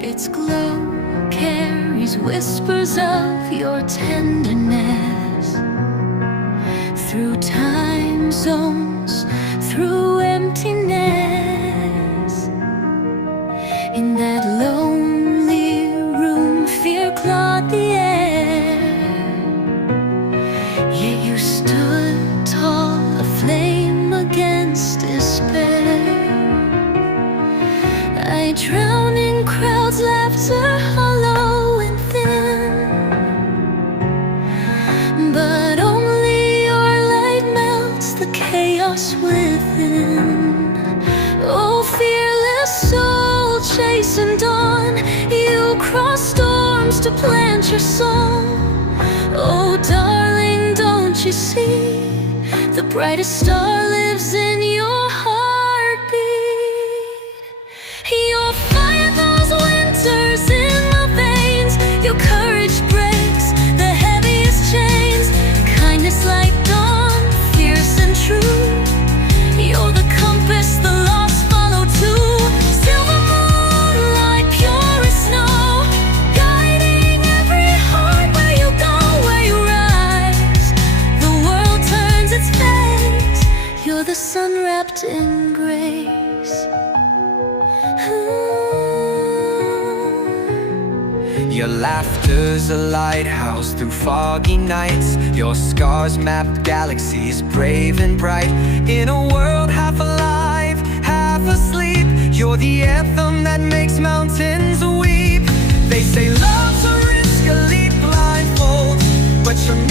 Its glow carries whispers of your tenderness through time zones, through emptiness. In that lonely room, fear clawed the air, yet you stood tall, aflame against despair. I drown in crowds, laughter hollow and thin, but only your light melts the chaos within. Oh, fearless soul, chasing dawn, you cross storms to plant your song. Oh, darling, don't you see, the brightest star lives in your heartbeat. Your fire those winters in my veins, your courage breaks the heaviest chains. Kindness like dawn, fierce and true, you're the compass the lost follow to. Silver moonlight, pure as snow, guiding every heart where you go, where you rise. The world turns its face, you're the sun wrapped in grace. Your laughter's a lighthouse through foggy nights. Your scars map galaxies brave and bright. In a world half alive, half asleep, you're the anthem that makes mountains weep. They say love's a risk, a leap blindfold, but you're